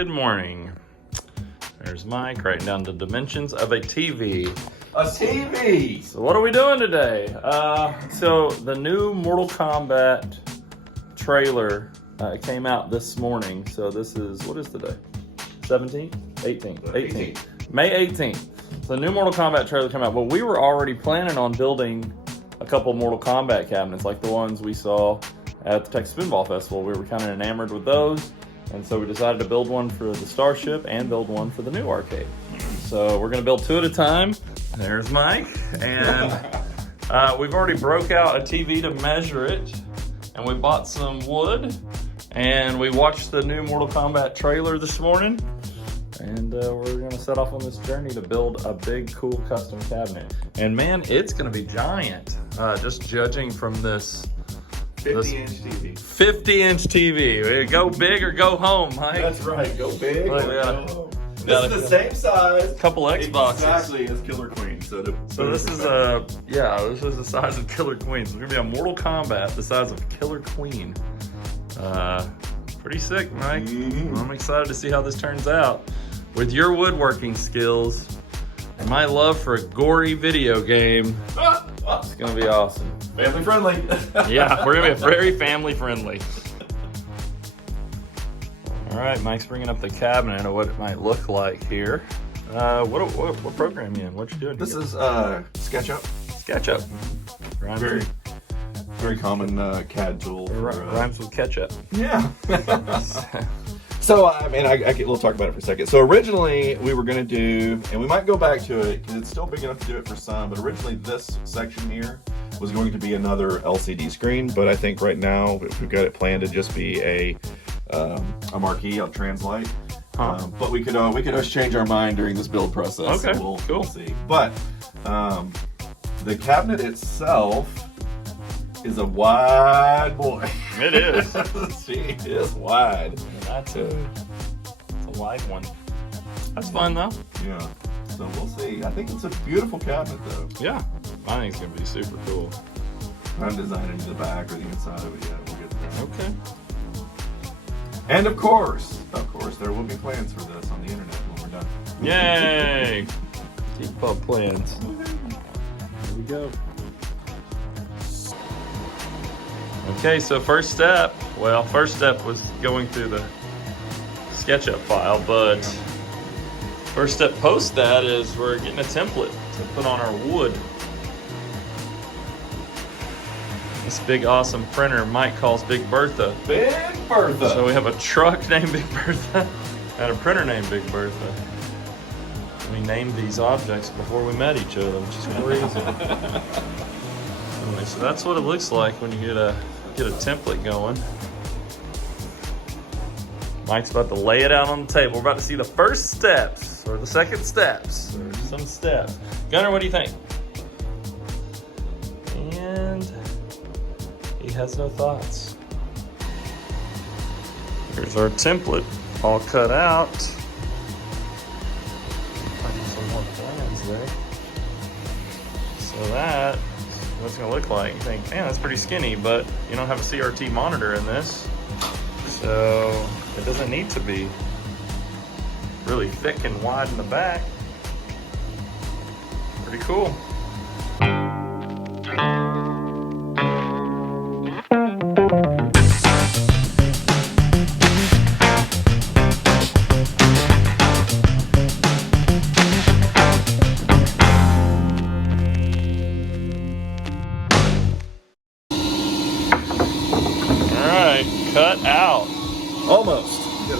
good morning. There's Mike writing down the dimensions of a TV. A TV! So what are we doing today? So the new Mortal Kombat trailer came out this morning. So this is, what is today? 17th? 18th? 18th. May 18th. So the new Mortal Kombat trailer came out. But we were already planning on building a couple Mortal Kombat cabinets like the ones we saw at the Texas Pinball Festival. We were kind of enamored with those. And so we decided to build one for the Starship and build one for the new arcade. So we're gonna build two at a time. There's Mike. And we've already broke out a TV to measure it. And we bought some wood. And we watched the new Mortal Kombat trailer this morning. And we're gonna set off on this journey to build a big, cool custom cabinet. And man, it's gonna be giant. Just judging from this 50-inch TV. 50-inch TV. Go big or go home, Mike. That's right. Go big or go home. This is the same size. Couple Xboxes. Exactly as Killer Queen. So this is this is the size of Killer Queen. So it's gonna be a Mortal Kombat the size of Killer Queen. Pretty sick, Mike. Mm-hmm. I'm excited to see how this turns out. With your woodworking skills and my love for a gory video game, it's gonna be awesome. Family friendly. Yeah, we're gonna be very family friendly. All right, Mike's bringing up the cabinet of what it might look like here. What program you in? What you doing? This is SketchUp. SketchUp. Rhymes Very common CAD tool. rhymes with ketchup. Yeah. So, I mean, we'll talk about it for a second. So originally we were going to do, and we might go back to it because it's still big enough to do it for some, but originally this section here was going to be another LCD screen, but I think right now we've got it planned to just be a marquee, a translite. But we could always change our mind during this build process. Okay, so cool. We'll see. But the cabinet itself is a wide boy. It is. See, it is wide. That's a wide one. That's fun though. Yeah. So we'll see. I think it's a beautiful cabinet though. Yeah. I think it's gonna be super cool. I'm designing the back or the inside of it yet. We'll get there. Okay. And of course, there will be plans for this on the internet when we're done. Yay! Keep up plans. Here we go. Okay, so first step was going through the SketchUp file, but first step post that is we're getting a template to put on our wood. This big awesome printer Mike calls Big Bertha. Big Bertha! So we have a truck named Big Bertha and a printer named Big Bertha. We named these objects before we met each other, which is crazy. Anyway, so that's what it looks like when you get a template going. Mike's about to lay it out on the table. We're about to see the first steps, or the second steps, or some steps. Gunnar, what do you think? And he has no thoughts. Here's our template, all cut out. Some more plans there. So that. What's it gonna look like? You think, man, that's pretty skinny, but you don't have a CRT monitor in this, so it doesn't need to be really thick and wide in the back. Pretty cool. Cut out. Almost. A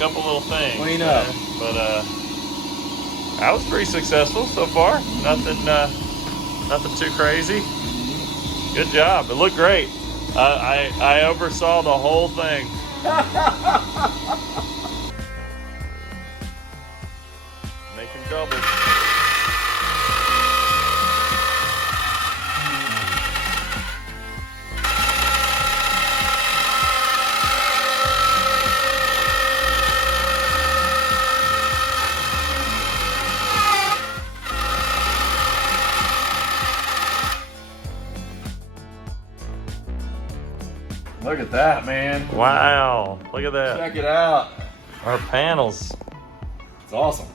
couple little things. Clean up. But that was pretty successful so far. Nothing too crazy. Good job. It looked great. I oversaw the whole thing. Making double. Look at that, man. Wow, look at that. Check it out. Our panels. It's awesome.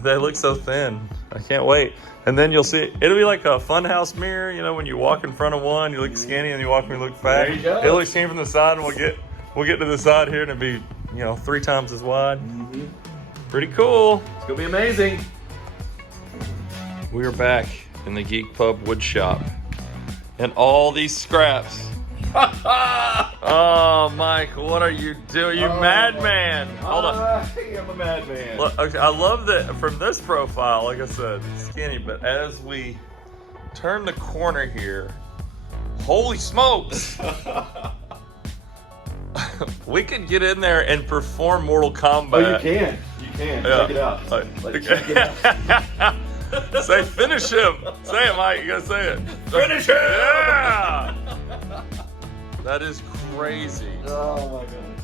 They look so thin. I can't wait. And then you'll see, it'll be like a funhouse mirror, you know, when you walk in front of one, you look skinny, and you walk when you look fat. There you go. It'll look skinny from the side, and we'll get to the side here, and it'll be, you know, 3 times as wide. Mm-hmm. Pretty cool. It's gonna be amazing. We are back in the Geek Pub wood shop, and all these scraps. Oh, Mike, what are you doing? You madman. Hold on. I am a madman. Look, okay, I love that from this profile, like I said, skinny, but as we turn the corner here, holy smokes! We could get in there and perform Mortal Kombat. Oh, you can. You can. Yeah. Check it out. Like, check it out. Say finish him. Say it, Mike. You gotta say it. Finish him! Yeah! That is crazy. Oh my god.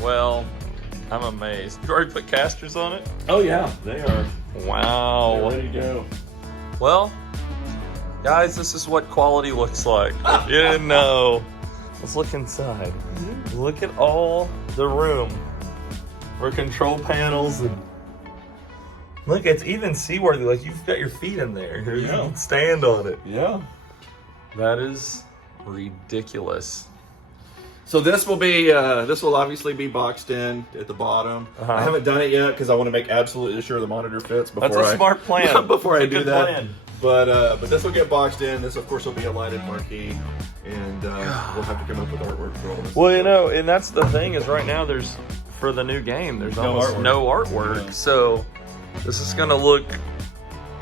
Well, I'm amazed. You already put casters on it? Oh yeah, they are. Wow. They're ready to go. Well, guys, this is what quality looks like. If you didn't know. Let's look inside. Look at all the room for control panels, and look, it's even seaworthy. Like, you've got your feet in there. You can stand on it. Yeah. That is ridiculous. So this will obviously be boxed in at the bottom. I haven't done it yet because I want to make absolutely sure the monitor fits before That's a smart plan. before I do Good that. plan. But this will get boxed in. This, of course, will be a lighted marquee, and we'll have to come up with artwork for all this. Well, you know, and that's the thing is right now there's, for the new game, there's almost no artwork. Yeah. So this is gonna look,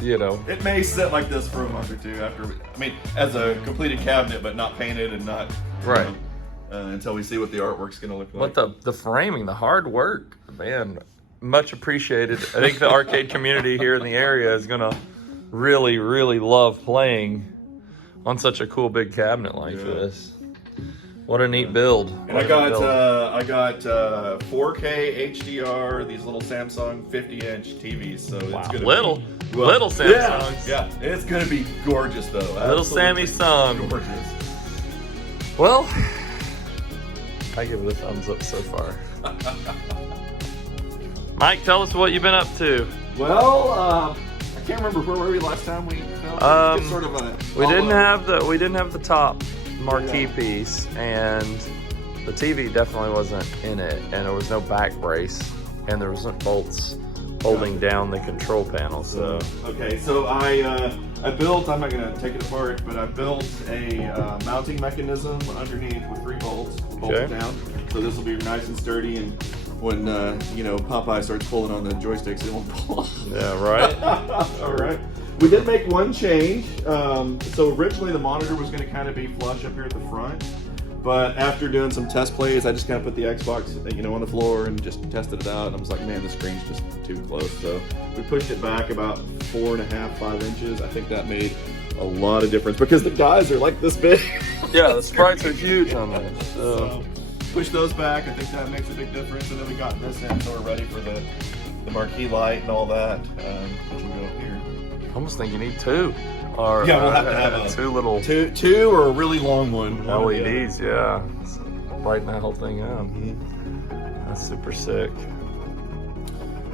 you know. It may sit like this for a month or two after. I mean, as a completed cabinet, but not painted and not Right. Until we see what the artwork's going to look like. But the framing, the hard work, man, much appreciated. I think the arcade community here in the area is gonna really, really love playing on such a cool big cabinet like this. What a neat build. And I got 4K HDR, these little Samsung 50-inch TVs. So it's gonna be little Samsungs. Yeah, it's gonna be gorgeous though. Little Absolutely Sammy Sung. gorgeous. Well, I give it a thumbs up so far. Mike, tell us what you've been up to. Well, I can't remember where were we last time we filmed. It's sort of a we didn't have the top marquee piece, and the TV definitely wasn't in it, and there was no back brace, and there wasn't bolts holding down the control panel. So okay, so I built. I'm not gonna take it apart, but I built a mounting mechanism underneath with 3 bolts bolted down. So this will be nice and sturdy, and when you know, Popeye starts pulling on the joysticks, it won't pull off. yeah, right. All right. We did make one change. So originally the monitor was going to kind of be flush up here at the front, but after doing some test plays, I just kind of put the Xbox, you know, on the floor and just tested it out. And I was like, man, the screen's just too close. So we pushed it back about 4.5, 5 inches. I think that made a lot of difference because the guys are like this big. Yeah, the sprites are huge on this. So push those back. I think that makes a big difference. And then we got this in, so we're ready for the marquee light and all that, which will go up here. I almost think you need 2. Or, yeah, we'll have to have 2 little two or a really long one. LEDs. Yeah, brighten that whole thing up. That's super sick.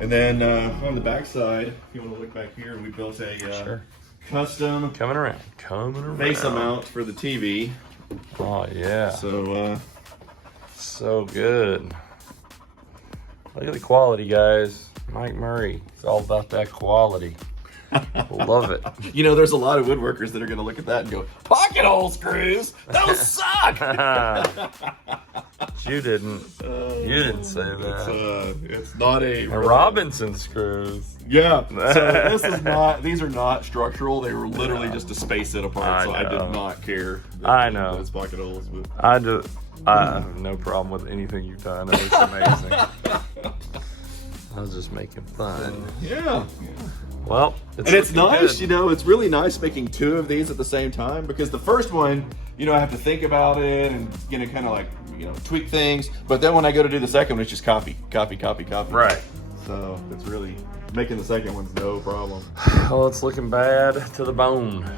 And then on the back side, if you want to look back here, we built a custom Coming around. face mount for the TV. Oh yeah. So good. Look at the quality, guys. Mike Murray. It's all about that quality. Love it. you know, there's a lot of woodworkers that are going to look at that and go, pocket hole screws? Those suck! You didn't say that. It's not a Robinson screws. Yeah. So these are not structural. They were literally just to space it apart. So I did not care. I know. Those pocket holes. But I have no problem with anything you've done. It was amazing. I was just making fun. Yeah. Well, it's nice, good. You know, it's really nice making 2 of these at the same time because the first one, you know, I have to think about it and, you know, kind of like, you know, tweak things. But then when I go to do the second one, it's just copy. Right. So it's really making the second one's no problem. Oh, it's looking bad to the bone.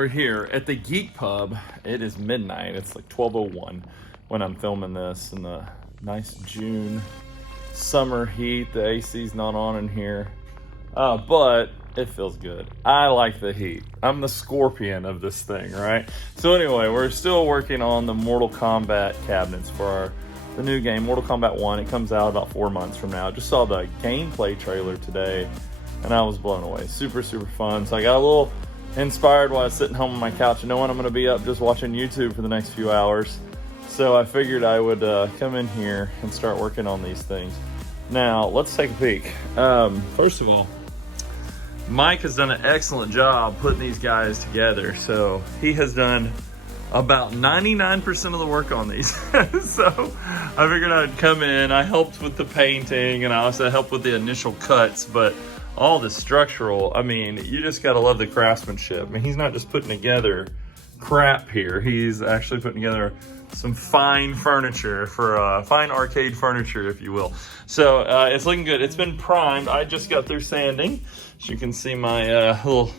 we're here at the Geek Pub. It is midnight. It's like 12:01 when I'm filming this in the nice June summer heat. The AC's not on in here, but it feels good. I like the heat. I'm the scorpion of this thing, right? So anyway, we're still working on the Mortal Kombat cabinets for the new game, Mortal Kombat 1. It comes out about 4 months from now. I just saw the gameplay trailer today, and I was blown away. Super, super fun. So I got a little inspired while I was sitting home on my couch, and knowing I'm going to be up just watching YouTube for the next few hours. So I figured I would come in here and start working on these things. Now, let's take a peek. First of all, Mike has done an excellent job putting these guys together. So he has done about 99% of the work on these. So I figured I'd come in. I helped with the painting, and I also helped with the initial cuts, but all the structural, I mean, you just gotta love the craftsmanship. I mean, he's not just putting together crap here. He's actually putting together some fine furniture for fine arcade furniture, if you will. So it's looking good. It's been primed. I just got through sanding. As you can see my little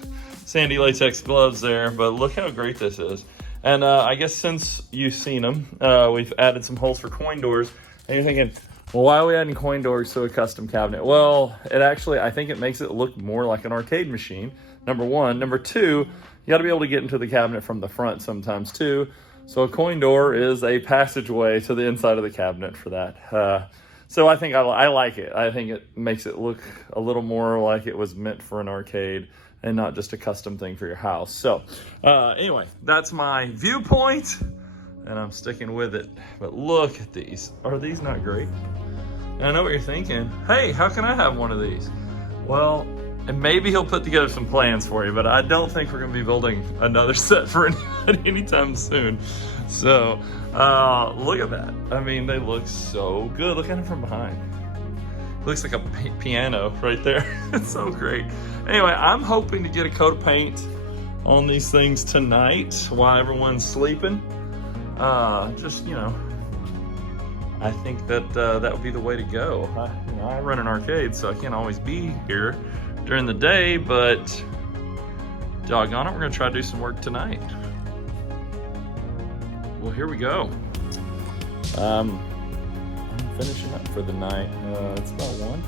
sandy latex gloves there, but look how great this is. And I guess since you've seen them, we've added some holes for coin doors. And you're thinking, well, why are we adding coin doors to a custom cabinet? Well, it actually, I think it makes it look more like an arcade machine, number one. Number two, you got to be able to get into the cabinet from the front sometimes too. So a coin door is a passageway to the inside of the cabinet for that. So I think I like it. I think it makes it look a little more like it was meant for an arcade and not just a custom thing for your house. So anyway, that's my viewpoint, and I'm sticking with it. But look at these. Are these not great? And I know what you're thinking. Hey, how can I have one of these? Well, and maybe he'll put together some plans for you, but I don't think we're gonna be building another set for anybody anytime soon. So look at that. I mean, they look so good. Look at it from behind. Looks like a piano right there. It's so great. Anyway, I'm hoping to get a coat of paint on these things tonight while everyone's sleeping. Just, you know, I think that that would be the way to go. I run an arcade, so I can't always be here during the day, but doggone it, we're gonna try to do some work tonight. Well, here we go. I'm finishing up for the night. It's about 1,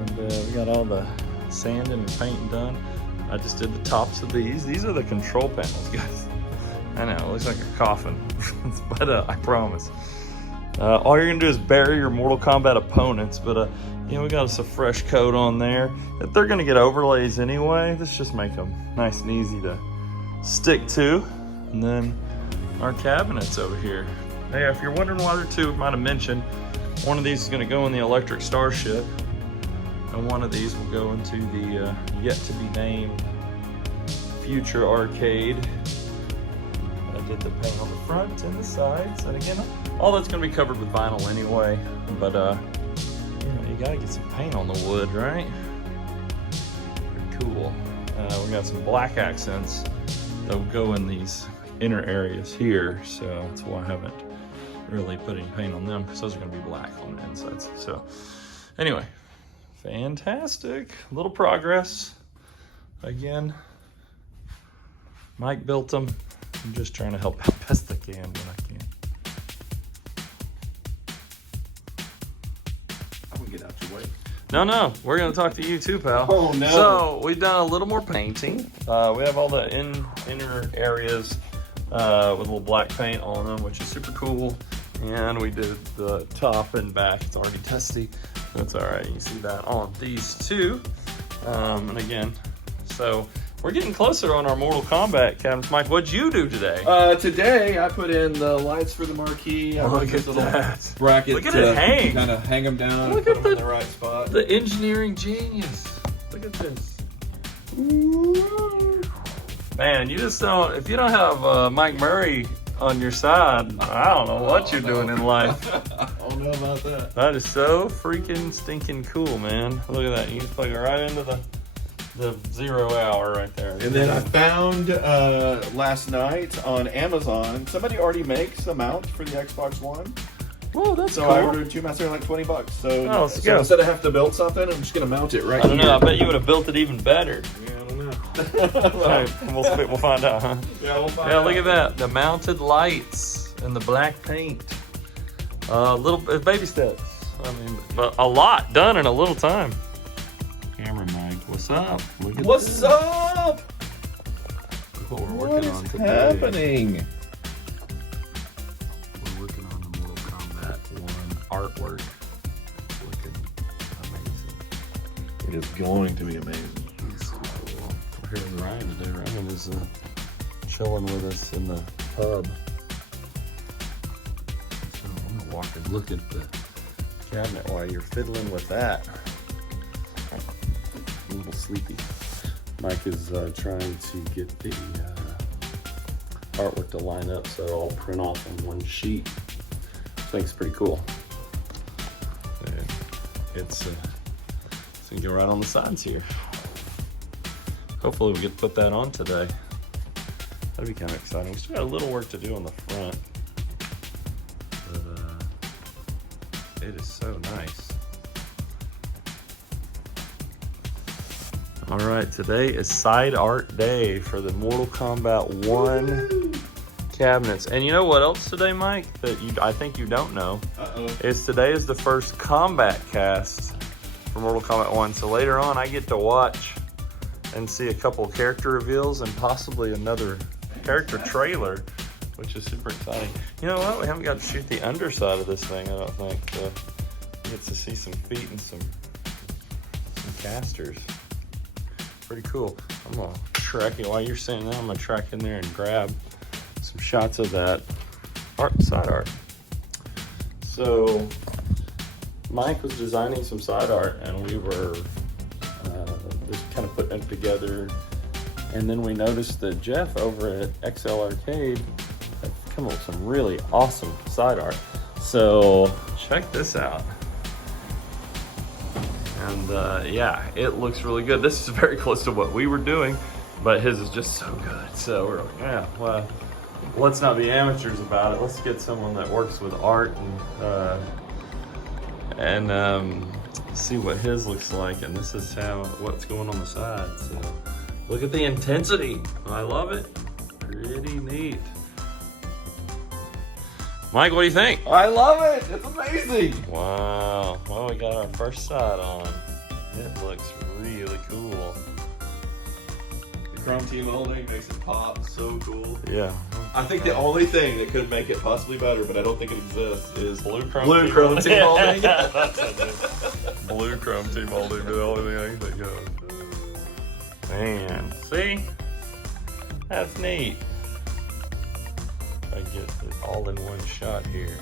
and we got all the sanding and painting done. I just did the tops of these. These are the control panels, guys. I know, it looks like a coffin, but I promise. All you're gonna do is bury your Mortal Kombat opponents, but you know, we got us a fresh coat on there. If they're gonna get overlays anyway, let's just make them nice and easy to stick to. And then our cabinets over here. Hey, if you're wondering why they're two, I might have mentioned, one of these is gonna go in the Electric Starship, and one of these will go into the yet to be named Future Arcade. I did the paint on the front and the sides, and again, all that's gonna be covered with vinyl anyway, but you know, you gotta get some paint on the wood, right? Pretty cool. We got some black accents that will go in these inner areas here, so that's why I haven't really put any paint on them, because those are gonna be black on the insides. So anyway, fantastic. A little progress. Again, Mike built them. I'm just trying to help out best I can when I can. I'm gonna get out your way. No, we're gonna talk to you too, pal. Oh no. So we've done a little more painting. We have all the inner areas with a little black paint on them, which is super cool. And we did the top and back. It's already dusty. That's all right. You can see that on these two. And again, so we're getting closer on our Mortal Kombat cabinets. Mike, what'd you do today? Today I put in the lights for the marquee. I Look at little that. bracket. Look at it hang. Kind of hang them down. Look Put at them in the right spot. The engineering genius. Look at this. Man, you just don't, if you don't have Mike Murray on your side, I don't know what you're doing in life. I don't know about that. That is so freaking stinking cool, man. Look at that. You can plug it right into the 0 hour right there. And then I found last night on Amazon, somebody already makes a mount for the Xbox One. Whoa, that's So cool. I ordered two mounts. They're like $20. So, let's so go. instead of having to build something, I'm just gonna mount it right I don't here. know. I bet you would have built it even better. Yeah, I don't know. We'll find out, huh? Yeah, we'll find Yeah, out. look at that. The mounted lights and the black paint. Little baby steps. I mean, but a lot done in a little time. Camera Mike, what's up? Look at What's this. up? Look what we're What working is on today. happening? We're working on the Mortal Kombat 1 artwork. It's looking amazing. It is going to be amazing. It's so cool. We're here with Ryan today. Ryan is chilling with us in the pub. So I'm gonna walk and look at the cabinet while you're fiddling with that. I'm a little sleepy. Mike is trying to get the artwork to line up so it'll all print off on one sheet. I think it's pretty cool. And it's gonna go right on the sides here. Hopefully we get to put that on today. That'd be kind of exciting. We still got a little work to do on the front, but it is so nice. All right, today is side art day for the Mortal Kombat 1 cabinets. And you know what else today, Mike, that I think you don't know? Is today is the first combat cast for Mortal Kombat 1. So later on, I get to watch and see a couple character reveals and possibly another character trailer, which is super exciting. You know what? We haven't got to shoot the underside of this thing, I don't think. So we get to see some feet and some casters. Pretty cool. I'm gonna track it while you're sitting there. I'm gonna track in there and grab some shots of that side art. So Mike was designing some side art, and we were just kind of putting it together. And then we noticed that Jeff over at XL Arcade had come up with some really awesome side art. So check this out. And yeah, it looks really good. This is very close to what we were doing, but his is just so good. So we're like, yeah, well, let's not be amateurs about it. Let's get someone that works with art and see what his looks like. And this is what's going on the side. So look at the intensity. I love it. Pretty neat. Mike, what do you think? I love it. It's amazing. Wow. Well, we got our first side on. It looks really cool. The chrome team molding makes it pop. So cool. Yeah. I think the only thing that could make it possibly better, but I don't think it exists, is Blue chrome team molding. That's it. Blue chrome team molding be the only thing I can think of. Man, see? That's neat. I get it all in one shot here.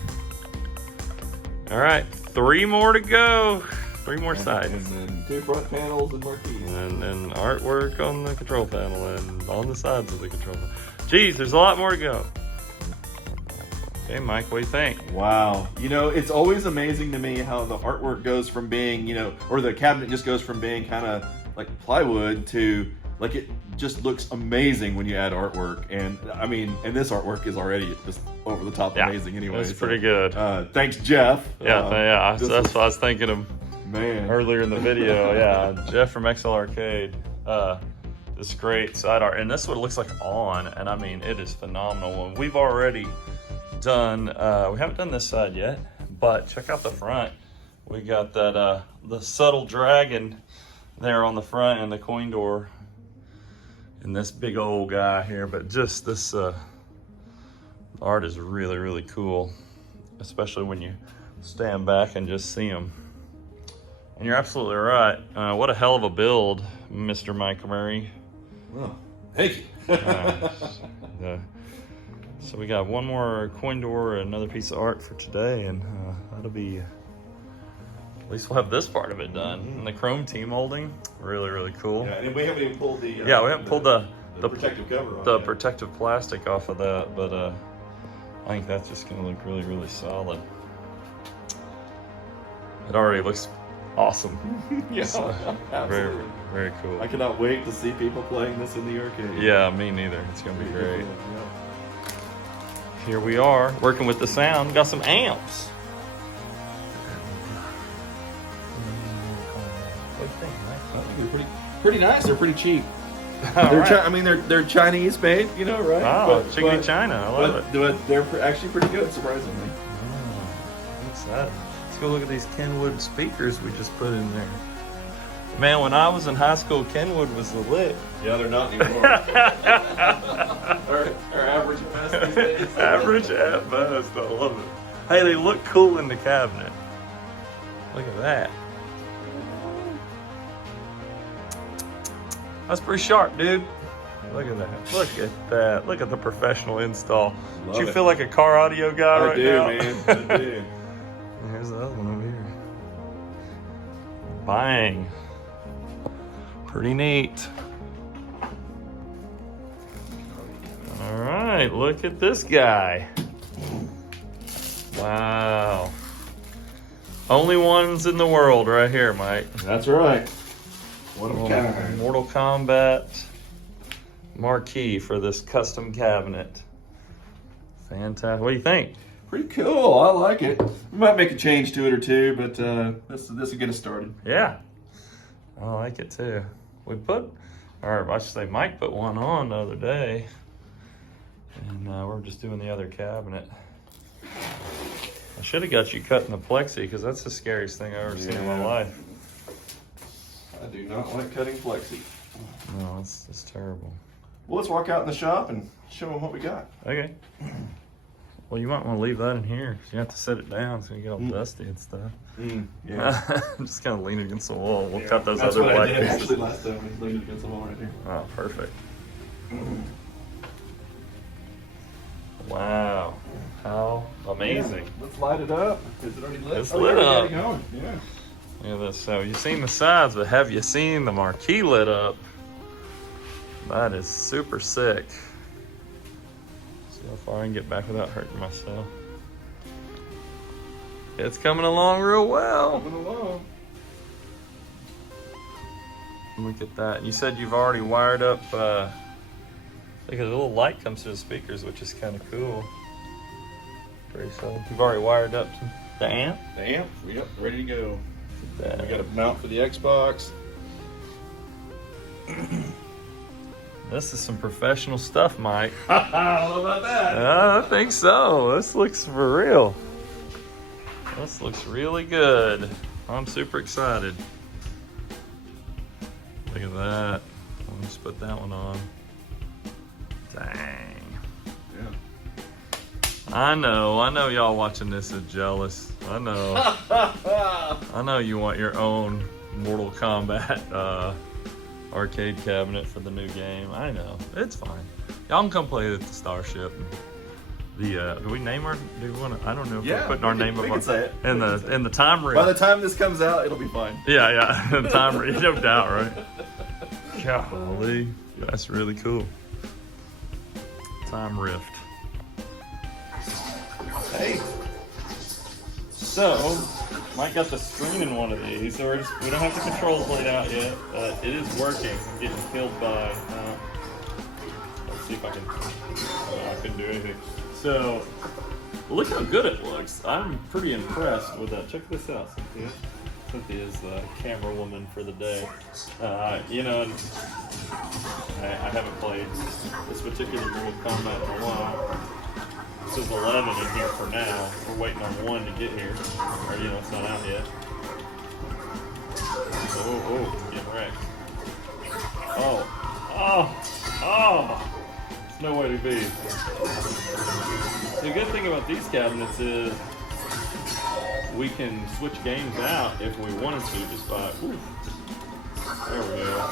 All right, 3 more to go. 3 more sides. And then 2 front panels and marquees. And artwork on the control panel and on the sides of the control panel. Geez, there's a lot more to go. Okay, Mike, what do you think? Wow. You know, it's always amazing to me how the artwork goes from being, you know, or the cabinet just goes from being kind of like plywood to, like, it just looks amazing when you add artwork. And I mean, and this artwork is already just over the top amazing anyway. It's pretty good. Thanks, Jeff. Yeah, that's what I was thinking of earlier in the video. Yeah, Jeff from XL Arcade. This great side art. And this is what it looks like on. And I mean, it is phenomenal. And we've already done, we haven't done this side yet, but check out the front. We got that, the subtle dragon there on the front and the coin door. And this big old guy here, but just this art is really, really cool, especially when you stand back and just see them. And you're absolutely right. What a hell of a build, Mr. Mike Murray. Oh, thank you. So we got one more coin door, another piece of art for today, and that'll be, at least we'll have this part of it done. And the chrome team molding, really, really cool. Yeah, and we haven't even pulled the... we haven't pulled the protective cover on the yet. protective plastic off of that, but I think that's just gonna look really, really solid. It already looks awesome. Yeah, So, very, absolutely. very cool. I cannot wait to see people playing this in the arcade. Yeah, me neither. It's gonna be great. Yeah. Here we are, working with the sound. Got some amps. What do you think, Mike? I think they're pretty nice. They're pretty cheap. I mean, they're Chinese made, you know, right? Oh, chickadee China. I love it. But they're actually pretty good, surprisingly. What's that? Let's go look at these Kenwood speakers we just put in there. Man, when I was in high school, Kenwood was the lick. Yeah, they're not anymore. Our average at best these days. Average at best. I love it. Hey, they look cool in the cabinet. Look at that. That's pretty sharp, dude. Look at that. Look at that. Look at the professional install. Love Do you it. feel like a car audio guy right now? I do, man. I do. Here's the other one over here. Bang. Pretty neat. All right, look at this guy. Wow. Only ones in the world right here, Mike. That's right. One of a kind. Mortal Kombat marquee for this custom cabinet. Fantastic. What do you think? Pretty cool. I like it. We might make a change to it or two, but this will get us started. Yeah. I like it too. We put, or I should say Mike put one on the other day. And we're just doing the other cabinet. I should have got you cutting the plexi because that's the scariest thing I've ever seen in my life. I do not like cutting plexi. No, it's terrible. Well, let's walk out in the shop and show them what we got. Okay. Well, you might want to leave that in here because you have to set it down so you get all dusty and stuff. Yeah. I'm just kind of leaning against the wall. We'll cut those other what black I did pieces. actually last time. We leaned against the wall right here. Oh, perfect. Wow. How amazing. Yeah. Let's light it up. Is it already lit? It's lit up. Going. Yeah. Look at this. So you've seen the sides, but have you seen the marquee lit up? That is super sick. See how far I can get back without hurting myself. It's coming along real well. Coming along. Look at that. You said you've already wired up, I think a little light comes through the speakers, which is kind of cool. Pretty solid. You've already wired up the amp? The amp, yep, ready to go. We We got a mount for the Xbox. This is some professional stuff, Mike. I don't know about that. I think so. This looks for real. This looks really good. I'm super excited. Look at that. I'll just put that one on. Dang. Yeah. I know y'all watching this is jealous. I know you want your own Mortal Kombat arcade cabinet for the new game. I know. It's fine. Y'all can come play it at the Starship. Do we name our, do we want to, I don't know if we're putting our name up we can say it. in the time By reel. the time this comes out, it'll be fine. Yeah, the time reel, no doubt, right? Golly, that's really cool. Time Rift. Hey, so Mike got the screen in one of these, so we don't have the controls laid out yet, but it is working. I'm getting killed by. Let's see if I can. I couldn't do anything. So look how good it looks. I'm pretty impressed with that. Check this out, Cynthia. Cynthia is the camera woman for the day. You know, I haven't played this particular Mortal Kombat in a while. This is 11 in here for now. We're waiting on 1 to get here. Or, you know, it's not out yet. Oh, get wrecked. Oh. There's no way to be. The good thing about these cabinets is we can switch games out if we wanted to just by, ooh, there we go.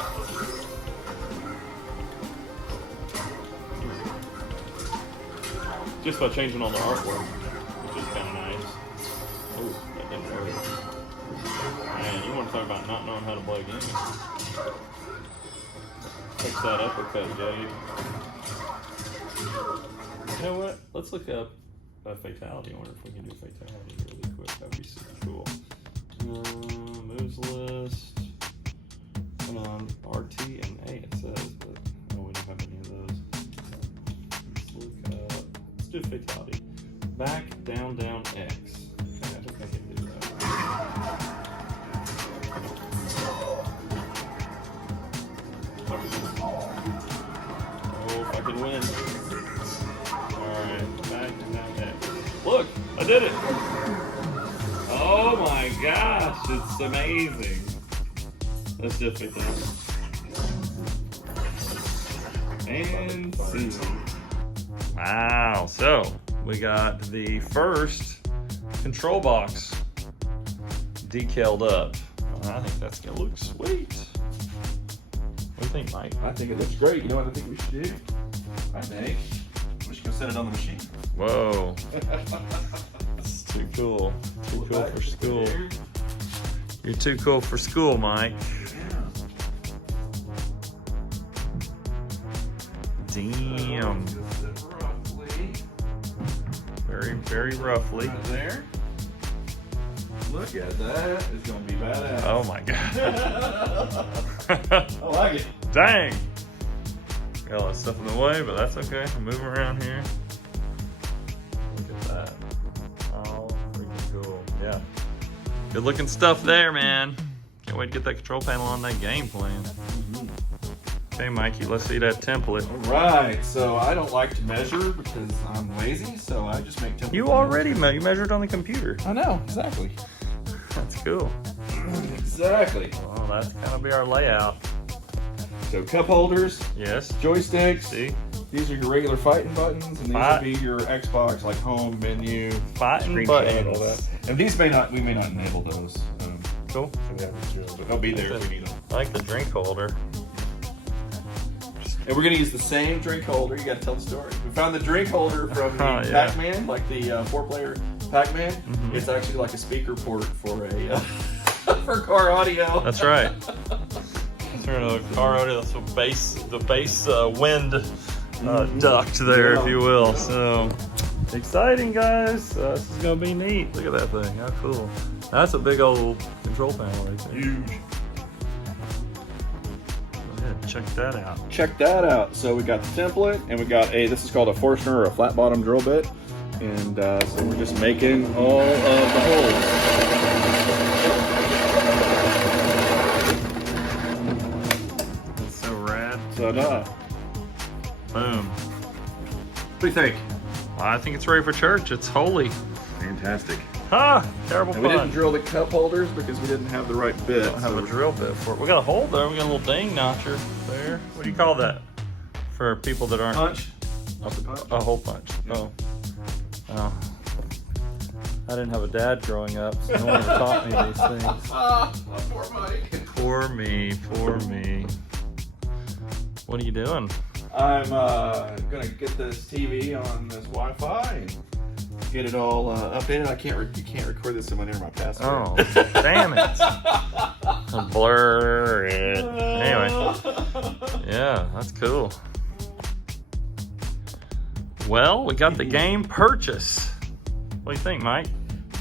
Just by changing all the artwork, which is kind of nice. Ooh, that didn't work. Man, you want to talk about not knowing how to play a game. Fix that uppercut, Jade. You know what? Let's look up a fatality. I wonder if we can do fatality really quick. That'd be super cool. Moves list. Come on, RT and A it says, but no, we don't have any of those. Let's look up. Let's do fatality. Back, down, down, X. Okay, I think I can do that. did it. Oh my gosh, it's amazing. Let's just pick that up. And see. Wow, so we got the first control box decaled up. I think that's gonna look sweet. What do you think, Mike? I think it looks great. You know what I think we should do? I think we should go set it on the machine. Whoa. That's too cool. Too cool for school. You're too cool for school, Mike. Damn. Very, very roughly. Right there. Look at that. It's going to be badass. Oh my god. I like it. Dang. Got a lot of stuff in the way, but that's okay. I'm moving around here. Look at that. Oh, freaking cool. Yeah. Good looking stuff there, man. Can't wait to get that control panel on that game plan. Okay, Mikey, let's see that template. All right. So I don't like to measure because I'm lazy, so I just make templates. You already you measured on the computer. I know, exactly. That's cool. Exactly. Well, that's gonna be our layout. So cup holders, Yes. joysticks. See? These are your regular fighting buttons, and these Fight. will be your Xbox, like home, menu, Fighting screen shot, and all buttons. that. And these we may not enable those. Cool. But they'll be there if we need them. I like the drink holder. And we're gonna use the same drink holder. You gotta tell the story. We found the drink holder from the Oh, yeah. Pac-Man, like the 4-player Pac-Man. Mhm. It's actually like a speaker port for a for car audio. That's right. That's right. The car audio. That's the bass wind duct there, if you will. So exciting, guys. This is gonna be neat. Look at that thing. How cool. That's a big old control panel right there. Huge. Go ahead, check that out. Check that out. So we got the template, and we got this is called a Forstner or a flat bottom drill bit. And so we're just making all of the holes. That's so rad. So Boom. what do you think? I think it's ready for church. It's holy. Fantastic. Ah, terrible And we didn't fun. drill the cup holders because we didn't have the right bit. Don't have so a drill bit for it. We got a hole there. We got a little ding notcher there. What do you call that? For people that aren't punch. Punch. a hole punch. Yeah. Oh. I didn't have a dad growing up, so no one ever taught me these things. Poor Mike. Poor me, poor me. What are you doing? I'm gonna get this TV on this Wi-Fi and get it all updated. You can't record this in my password. Oh, damn it. Blur it. Anyway. Yeah, that's cool. Well, we got the game purchase. What do you think, Mike?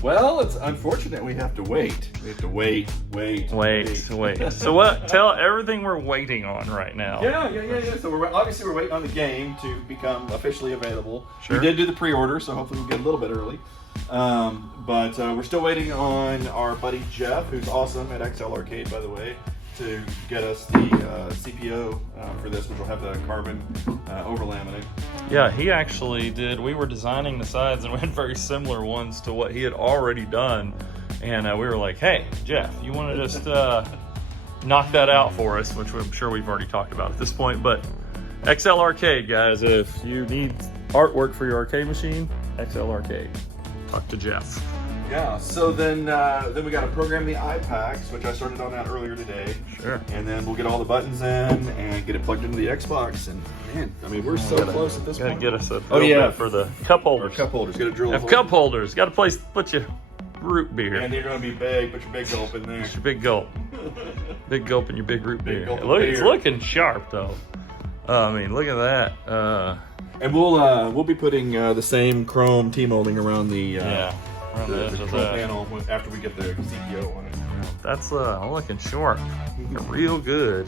Well, it's unfortunate we have to wait. We have to wait. Wait. So what? Tell everything we're waiting on right now. Yeah. So we're waiting on the game to become officially available. Sure. We did do the pre-order, so hopefully we'll get a little bit early. But we're still waiting on our buddy Jeff, who's awesome at XL Arcade, by the way, to get us the CPO for this, which will have the carbon overlaminate. Yeah, he actually did. We were designing the sides and we had very similar ones to what he had already done. And we were like, hey, Jeff, you want to just knock that out for us, which I'm sure we've already talked about at this point. But XL Arcade, guys, if you need artwork for your arcade machine, XL Arcade. Talk to Jeff. Yeah, so then we got to program the iPacks, which I started on that earlier today. Sure. And then we'll get all the buttons in and get it plugged into the Xbox. And man, I mean, we're so close at this Gotta point. get us a drill bit for the cup Or holders. cup holders, get a drill. Have cup holders. Got a place to put your root beer. And they're going to be big. Put your big gulp in there. It's your big gulp. Big gulp in your big root beer. gulp of Look, it's beer. looking sharp though. I mean, look at that. And we'll be putting the same chrome T-molding around the Yeah. Around the edge of control that. panel after we get the CPO on it. That's looking sharp. Looking real good.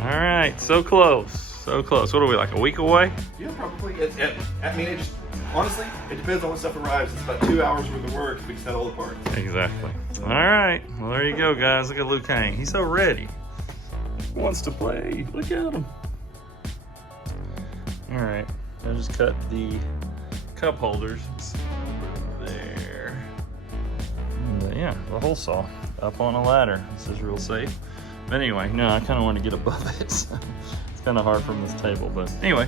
All right, so close. So close. What are we, like a week away? Yeah, probably. I mean, honestly, it depends on when stuff arrives. It's about 2 hours worth of work if we set all the parts. Exactly. All right. Well, there you go, guys. Look at Luke Kang. He's so ready. He wants to play. Look at him. All right. I just cut the cup holders. Yeah, the hole saw up on a ladder. This is real safe. But anyway, no, I kind of want to get above it. So it's kind of hard from this table. But anyway,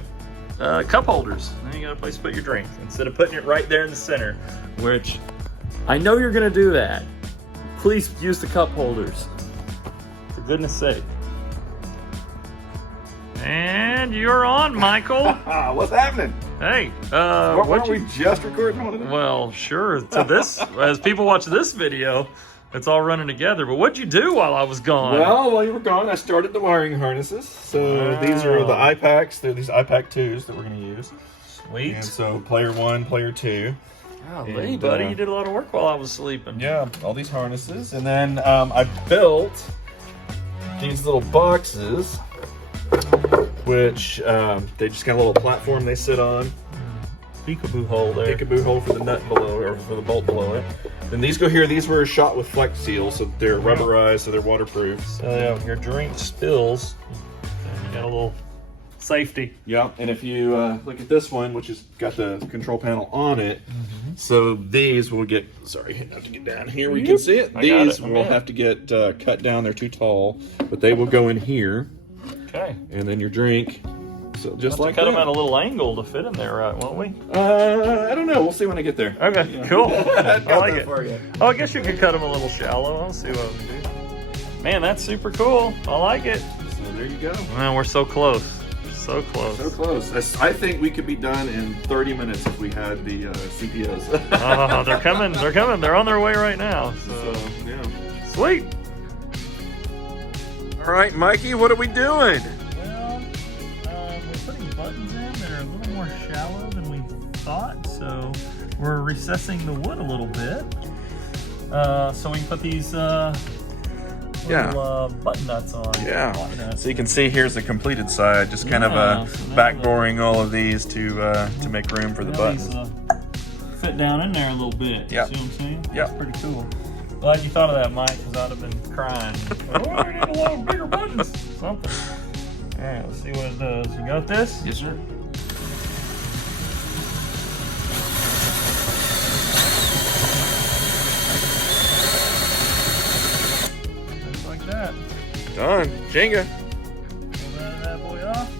cup holders. Now you got a place to put your drink instead of putting it right there in the center, which I know you're going to do that. Please use the cup holders. For goodness sake. And you're on, Michael. What's happening? Hey, weren't we just recording one of them? Well, sure. To this, as people watch this video, it's all running together. But what'd you do while I was gone? Well, while you were gone, I started the wiring harnesses. So these are the iPacks. They're these iPack 2s that we're going to use. Sweet. And so player 1, player 2. Golly, buddy, you did a lot of work while I was sleeping. Yeah, all these harnesses. And then I built these little boxes, which they just got a little platform they sit on. Peekaboo hole there. Peekaboo hole for the nut below, or for the bolt below it. Then these go here. These were shot with Flex Seal, so they're rubberized, so they're waterproof. So yeah, when your drink spills, and you got a little safety. Yeah, and if you look at this one, which has got the control panel on it, so these will get, sorry, I have to get down here where you can see it. These will have to get cut down. They're too tall, but they will go in here. Okay. And then your drink, so just like cut that. them at a little angle to fit in there, right, won't we? I don't know. We'll see when I get there. Okay, Yeah. cool. I like it. For you. Oh, I guess you could cut them a little shallow. I'll see what we do. Man, that's super cool. I like it. So there you go. Man, we're so close. So close. So close. I think we could be done in 30 minutes if we had the CPOs. They're coming. They're coming. They're on their way right now. So yeah. Sweet. All right, Mikey, what are we doing? Well, we're putting buttons in that are a little more shallow than we thought, so we're recessing the wood a little bit. So we can put these little button nuts on. Yeah. Lock nuts. So you can see here's the completed side, just kind of so back boring all of these to make room for the buttons. These, fit down in there a little bit. Yep. See what I'm saying? Yep. That's pretty cool. Glad you thought of that, Mike, because I'd have been crying. Oh, I need a little bigger buttons. Something. All right, let's see what it does. You got this? Yes, sir. Just like that. Done. Jenga. Pull that boy off.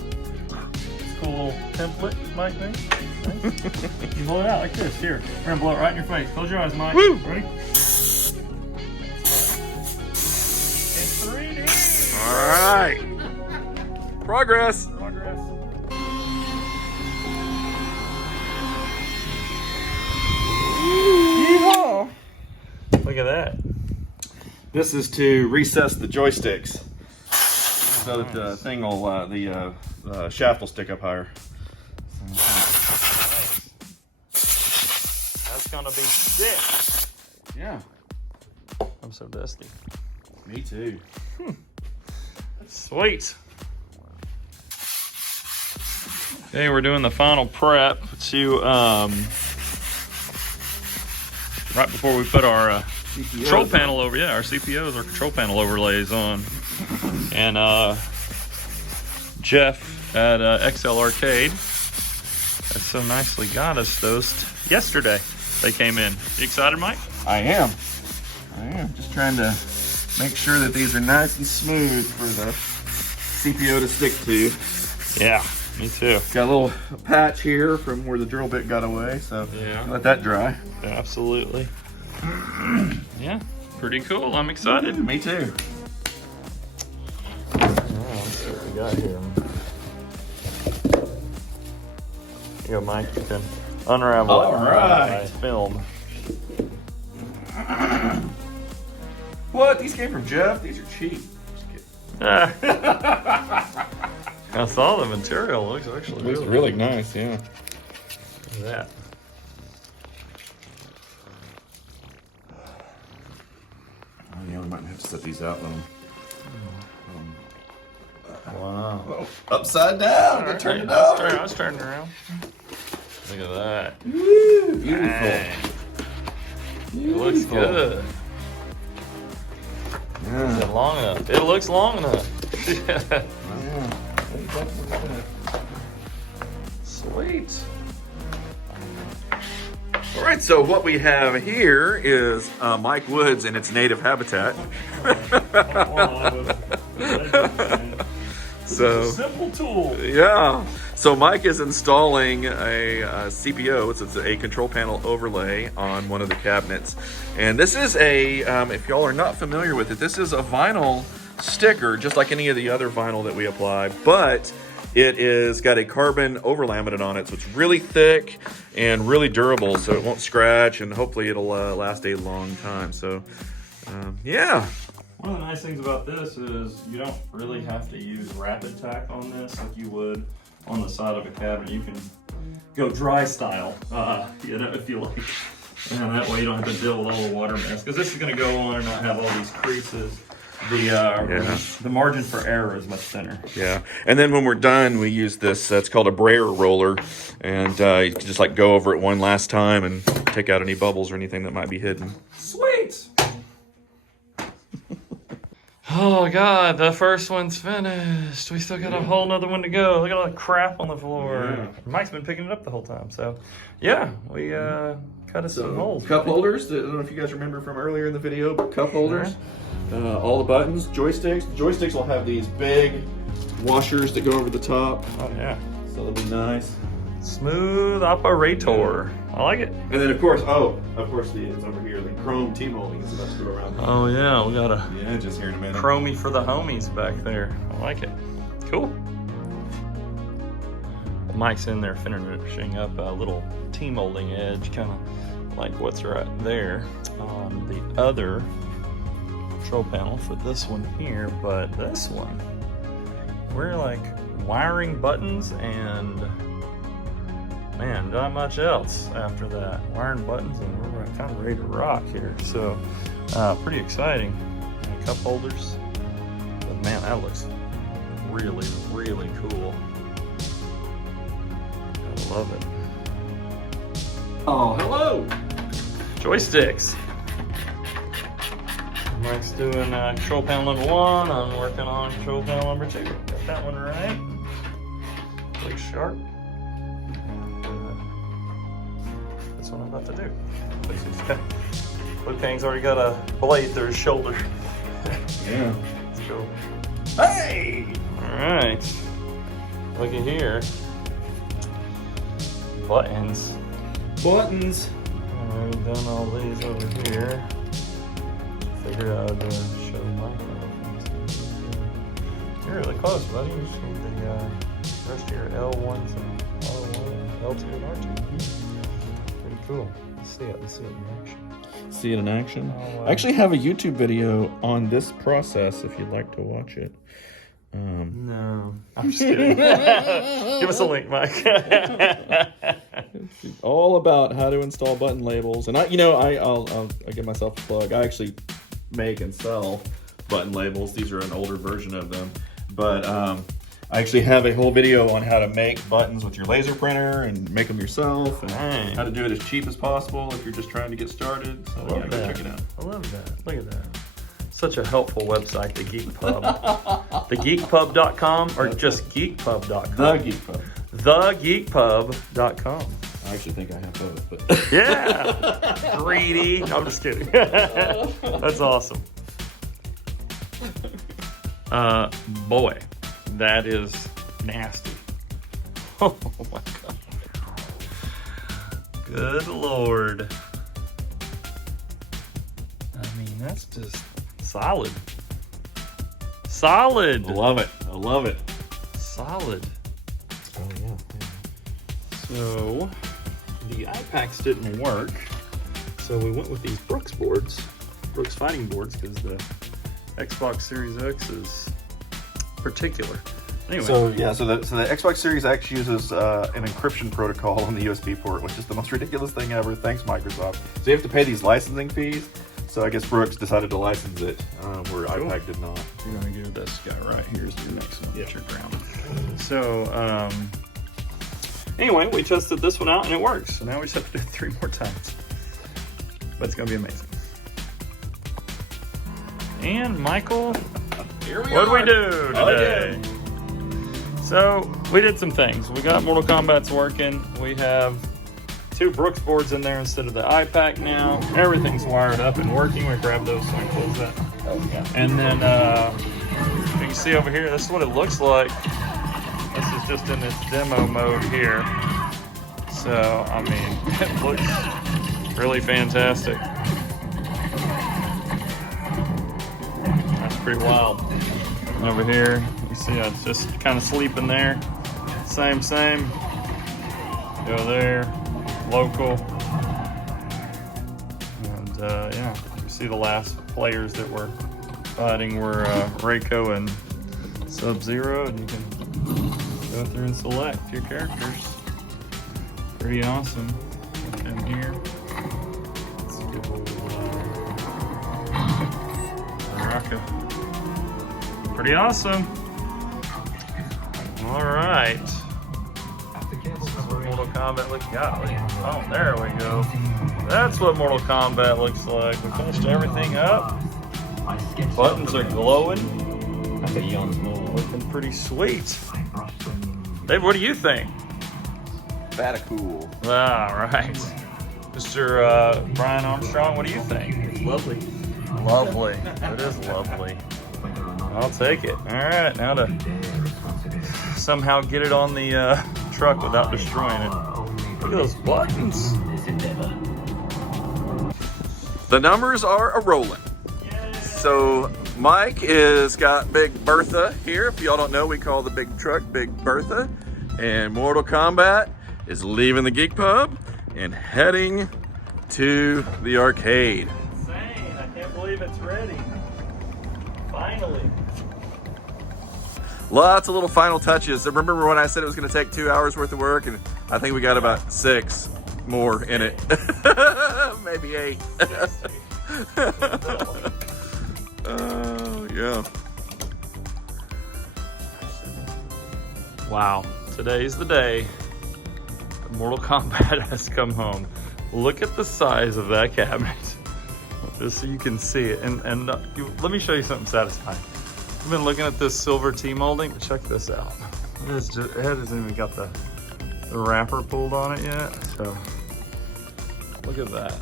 It's a cool little template, Mike thinks. Nice. You blow it out like this. Here, we're gonna blow it right in your face. Close your eyes, Mike. Woo! Ready? It's 3D. All right. Progress. Progress. Yeehaw. Look at that. This is to recess the joysticks so that the thing will, the shaft will stick up higher. That's gonna be sick. Yeah. I'm so dusty. Me too. Sweet. Okay, we're doing the final prep to right before we put our control panel over. Yeah, our CPOs, our control panel overlays on. And Jeff at XL Arcade has so nicely got us those yesterday. They came in. You excited, Mike? I am. Just trying to make sure that these are nice and smooth for the CPO to stick to. Yeah, me too. Got a little patch here from where the drill bit got away, so Yeah. let that dry. Absolutely. Yeah, pretty cool. I'm excited. Me too. Let's see what we got here. Here you go, Mike. You can unravel it. All right. Film. What? These came from Jeff? These are cheap. Just kidding. I saw the material. It looks actually really nice, yeah. Look at that. Oh, yeah, we might have to set these out though. Wow. Oh, upside down. All Turn it right, up. I was turning around. Look at that. Woo, beautiful. Dang. It looks good. Yeah. Is it long enough? It looks long enough. Yeah. Sweet. All right, so what we have here is Mike Woods in its native habitat. So simple tool. Yeah. So Mike is installing a CPO. It's a control panel overlay on one of the cabinets, and this is a. If y'all are not familiar with it, this is a vinyl sticker, just like any of the other vinyl that we apply, but it is got a carbon overlaminate on it, so it's really thick and really durable, so it won't scratch, and hopefully it'll last a long time. So, yeah. One of the nice things about this is you don't really have to use rapid tack on this like you would on the side of a cabinet. You can go dry style, you know, if you like. And that way you don't have to deal with all the water mess, because this is going to go on and not have all these creases. The margin for error is much thinner. Yeah, and then when we're done, we use this. It's called a brayer roller, and you can just like go over it one last time and take out any bubbles or anything that might be hidden. Sweet. Oh God, the first one's finished. We still got a whole nother one to go. Look at all the crap on the floor. Yeah. Mike's been picking it up the whole time. So, yeah, we cut us some holes. Cup holders. I don't know if you guys remember from earlier in the video, but cup holders. All the buttons, joysticks. The joysticks will have these big washers that go over the top. Oh yeah. So that'll be nice. Smooth operator. I like it. And then of course, it's over here. The chrome T-molding is about to go around. Oh yeah, we got a Just here in a minute. chromie for the homies back there. I like it. Cool. Mike's in there finishing up a little T-molding edge, kind of like what's right there on the other control panel for this one here, but this one, we're like wiring buttons and man, not much else after that. Wiring buttons and we're kind of ready to rock here. So pretty exciting. And cup holders, but man, that looks really, really cool. I love it. Oh, hello. Joysticks. Mike's doing control panel number 1. I'm working on control panel number 2. Got that one right. Looks sharp. And that's what I'm about to do. Blue Kang's already got a blade through his shoulder. Yeah. Let's go. Hey! Alright. Looky here. Buttons. Buttons. Already done all these over here. Figured out to show my You're really close, buddy. You just need the rest of your L1s and R1, L2 and R2. Pretty cool. Let's see it in action. See it in action? Oh, I actually have a YouTube video on this process if you'd like to watch it. No. I'm just kidding. Give us a link, Mike. It's all about how to install button labels. And I'll give myself a plug. I actually make and sell button labels. These are an older version of them. But I actually have a whole video on how to make buttons with your laser printer and make them yourself, and how to do it as cheap as possible if you're just trying to get started. So I love go that. check it out. I love that. Look at that. Such a helpful website, the Geek Pub. TheGeekPub.com or just GeekPub.com? The Geek Pub. TheGeekPub.com. I actually think I have both, but Yeah! Greedy. No, I'm just kidding. That's awesome. Boy, that is nasty. Oh my God. Good Lord. I mean, that's just solid. Solid. I love it. I love it. Solid. Oh yeah. So the iPacks didn't work, so we went with these Brooks boards, Brooks fighting boards, because the Xbox Series X is particular. Anyway. So the Xbox Series X uses an encryption protocol on the USB port, which is the most ridiculous thing ever. Thanks, Microsoft. So you have to pay these licensing fees. So I guess Brooks decided to license it, where Cool. iPack did not. You're gonna give this guy right here is your next one. Get your ground. So anyway, we tested this one out and it works. So now we just have to do it 3 more times. But it's gonna be amazing. And Michael, Here we what are. did we do today? So we did some things. We got Mortal Kombat's working. We have 2 Brooks boards in there instead of the iPack now. Everything's wired up and working. We grab those so I can close that. Oh, yeah. And then you can see over here, this is what it looks like. This is just in this demo mode here. So, I mean, it looks really fantastic. That's pretty wild. And over here, you see it's just kind of sleeping there. Same. Go there, local. And yeah, you see the last players that were fighting were Reiko and Sub-Zero, and you can go through and select your characters. Pretty awesome. In here, let's give a little Raka. Pretty awesome. All right. Mortal Kombat looks golly. Oh, there we go. That's what Mortal Kombat looks like. We finished everything up. Buttons are glowing. Looking pretty sweet. Dave, what do you think? That cool. All right. Mr. Brian Armstrong, what do you think? It's lovely. Lovely. It is lovely. I'll take it. All right, now to somehow get it on the truck without destroying it. Look at those buttons. The numbers are a-rolling. So Mike is got Big Bertha here. If y'all don't know, we call the big truck Big Bertha. And Mortal Kombat is leaving the Geek Pub and heading to the arcade. Insane. I can't believe it's ready. Finally. Lots of little final touches. Remember when I said it was going to take 2 hours worth of work, and I think we got about 6 more in it. Maybe 8. Oh, yeah. Wow. Today's the day Mortal Kombat has come home. Look at the size of that cabinet. Just so you can see it. And let me show you something satisfying. I've been looking at this silver T-molding. Check this out. It hasn't even got the wrapper pulled on it yet. So look at that.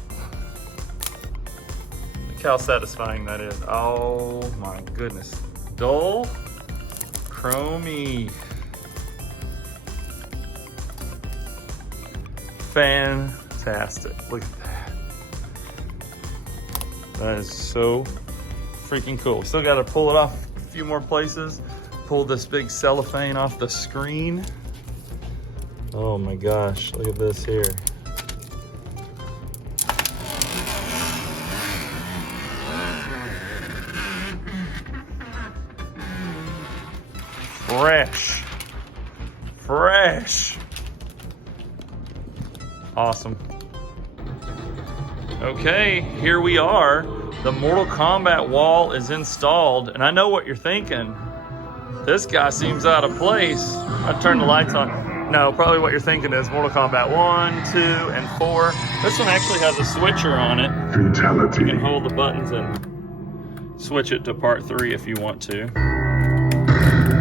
Look how satisfying that is. Oh my goodness. Dull, chromey. Fantastic. Look at that. That is so freaking cool. Still got to pull it off a few more places. Pull this big cellophane off the screen. Oh my gosh, look at this here. Fresh. Awesome. Okay, here we are. The Mortal Kombat wall is installed, and I know what you're thinking. This guy seems out of place. I turned the lights on. No, probably what you're thinking is Mortal Kombat 1, 2, and 4. This one actually has a switcher on it. Fatality. You can hold the buttons and switch it to part 3 if you want to.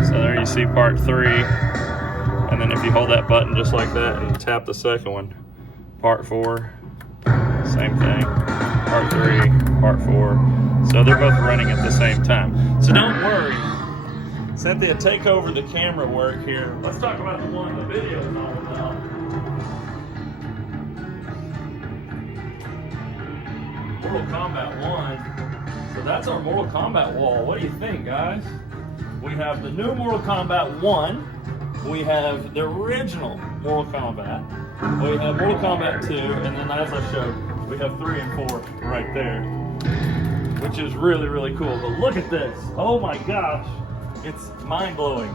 So there you see part 3. And then if you hold that button just like that and tap the second one, part 4, same thing. Part 3, part 4. So they're both running at the same time. So don't worry. Cynthia, take over the camera work here. Let's talk about the one the video is all about. Mortal Kombat 1. So that's our Mortal Kombat wall. What do you think, guys? We have the new Mortal Kombat 1. We have the original Mortal Kombat. We have Mortal Kombat 2. And then as I showed, we have 3 and 4 right there. Which is really, really cool. But look at this. Oh my gosh. It's mind-blowing.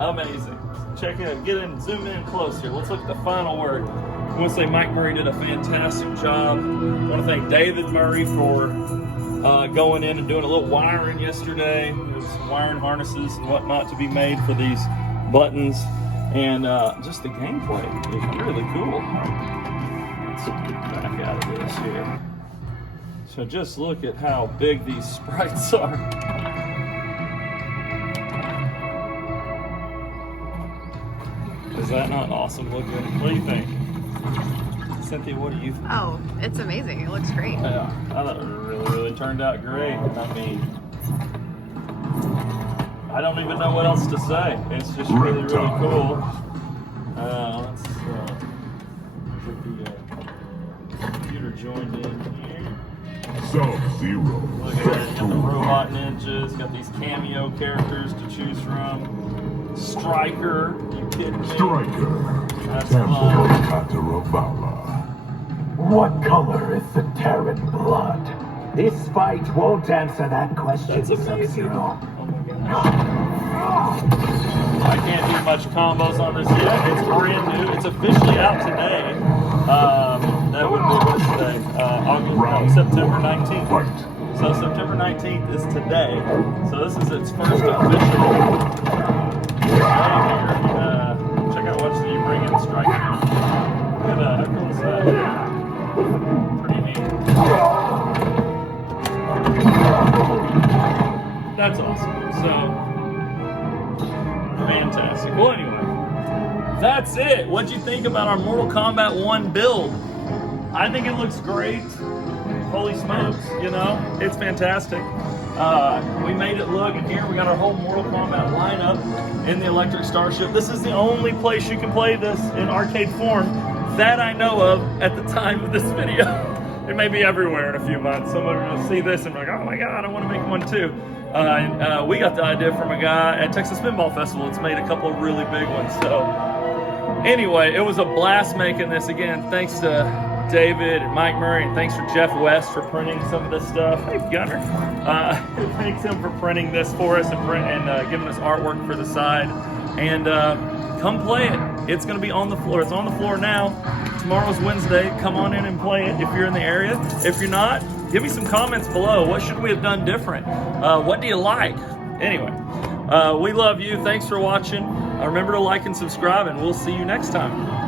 Amazing. Check it out. Get in, zoom in close here. Let's look at the final work. I want to say Mike Murray did a fantastic job. I want to thank David Murray for going in and doing a little wiring yesterday. There's some wiring harnesses and whatnot to be made for these buttons. And just the gameplay is really cool. Let's get back out of this here. So just look at how big these sprites are. Is that not awesome looking? What do you think? Cynthia, what do you think? Oh, it's amazing. It looks great. Yeah, I thought it really turned out great. I mean, I don't even know what else to say. It's just really cool. Let's get the computer joined in here. Sub-Zero. Look at that, got the robot ninjas, got these cameo characters to choose from. Striker, you kidding me? Striker. That's Temple fun. Cutter of Valor. What color is the Terran blood? This fight won't answer that question, That's amazing. Sub-Zero. Oh my gosh. I can't do much combos on this yet. It's brand new. It's officially out today. That would be what's today? September 19th. Fight. So September 19th is today. So this is its first official. Check out what you bring in Striker. Look at that. How cool is that? Pretty neat. That's awesome. So, fantastic. Well, anyway, that's it. What'd you think about our Mortal Kombat 1 build? I think it looks great. Holy smokes, you know, it's fantastic. We made it look, and here we got our whole Mortal Kombat lineup in the Electric Starship. This is the only place you can play this in arcade form that I know of at the time of this video. It may be everywhere in a few months. Someone will see this and be like, oh my God, I want to make one too. We got the idea from a guy at Texas Pinball Festival. It's made a couple of really big ones. So anyway, it was a blast making this. Again, thanks to David and Mike Murray, and thanks for Jeff West for printing some of this stuff. Hey, Gunner. Thanks him for printing this for us and giving us artwork for the side. And come play it. It's going to be on the floor. It's on the floor now. Tomorrow's Wednesday. Come on in and play it if you're in the area. If you're not, give me some comments below. What should we have done different? What do you like? Anyway, we love you. Thanks for watching. Remember to like and subscribe, and we'll see you next time.